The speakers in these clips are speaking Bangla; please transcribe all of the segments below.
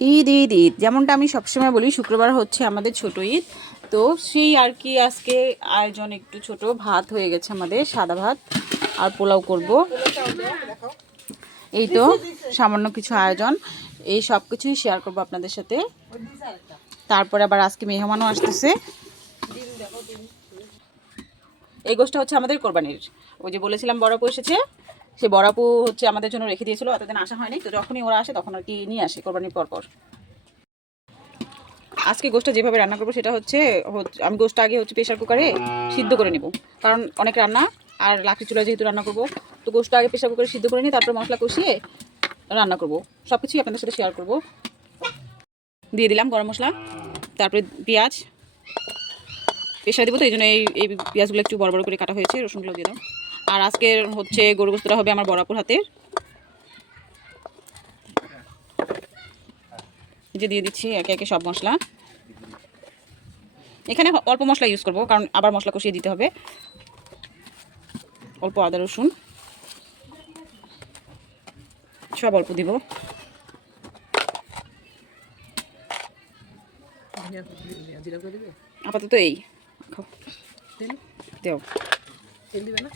ঈদ ঈদ ঈদ যেমনটা আমি সবসময় বলি, শুক্রবার হচ্ছে আমাদের ছোট ঈদ। তো সেই আর কি আজকে আয়োজন একটু ছোট, ভাত হয়ে গেছে আমাদের, সাদা ভাত আর পোলাও করব। এই তো সামান্য কিছু আয়োজন, এই সব কিছুই শেয়ার করবো আপনাদের সাথে। তারপরে আবার আজকে মেহমানও আসতেছে। এই গোষ্ঠটা হচ্ছে আমাদের কোরবানির, ওই যে বলেছিলাম বড় আপু এসেছে, সে বড় আপু হচ্ছে আমাদের জন্য রেখে দিয়েছিল, এতদিন আসা হয়নি, তো যখনই ওরা আসে তখন আর কি নিয়ে আসে কোরবানির পরপর। আজকে গোষ্ঠটা যেভাবে রান্না করবো সেটা হচ্ছে আমি গোষ্ঠটা আগে হচ্ছে প্রেশার কুকারে সিদ্ধ করে নেব, কারণ অনেক রান্না আর লাকড়ি চুলায় যেহেতু রান্না করবো, তো গোষ্ঠটা আগে প্রেশার কুকারে সিদ্ধ করে নিয়ে তারপর মশলা কষিয়ে রান্না করব। সব কিছুই আপনাদের সাথে শেয়ার করব। দিয়ে দিলাম গরম মশলা, তারপরে পেঁয়াজ প্রেশার দেবো, তো এই জন্য এই পেঁয়াজগুলো একটু বড় বড় করে কাটা হয়েছে, রসুনগুলো দিয়ে দাও। আর আজকের হচ্ছে গরু গোস্তটা হবে আমার বড়াপুর হাতের, যে দিয়ে দিচ্ছি একে একে সব মশলা। এখানে অল্প মশলা ইউজ করব, কারণ আবার মশলা কষিয়ে দিতে হবে। অল্প আদা রসুন সব অল্প দিব। আপাতত এই দেও, তেল দিবে না।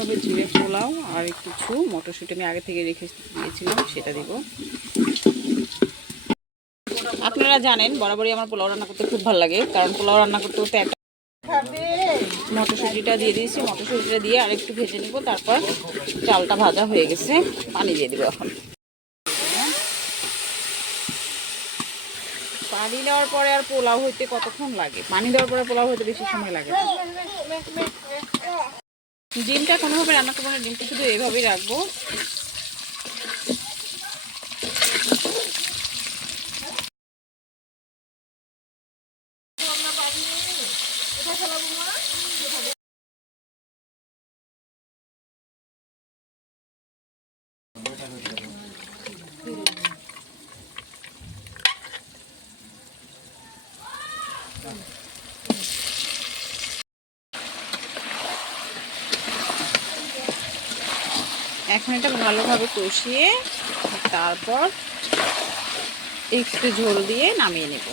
হবে জিরে পোলাও আর কিছু মটরশুঁটি আমি আগে থেকে রেখে দিয়েছিলাম, সেটা দিব। আপনারা জানেন বরাবরই আমার পোলাও রান্না করতে খুব ভালো লাগে, কারণ পোলাও রান্না করতে করতে একটা মটরশুঁটিটা দিয়ে দিয়েছি, মটরশুঁটিটা দিয়ে আর একটু ভেজে নিব, তারপর চালটা ভাজা হয়ে গেছে, পানি দিয়ে দিব। এখন পানি দেওয়ার পরে আর পোলাও হইতে কতক্ষণ লাগে? পানি দেওয়ার পরে পোলাও হইতে বেশি সময় লাগে। ডিমটা কোনোভাবে রান্না করবো না, ডিমটা শুধু এইভাবেই রাখবো। এখন এটা ভালোভাবে কষিয়ে তারপর একটু ঝোল দিয়ে নামিয়ে নেব।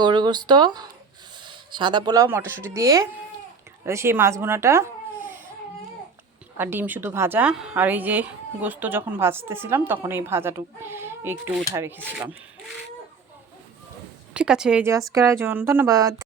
গরু গোস্ত, সাদা পোলাও, মটরশুঁটি দিয়ে সেই মাছ ভুনাটা আর ডিম শুধু ভাজা, আর এই যে গোস্ত যখন ভাজতেছিলাম তখন এই ভাজাটুকু একটু উঠা রেখেছিলাম। ঠিক আছে, এই যে আজকের আয়োজন। ধন্যবাদ।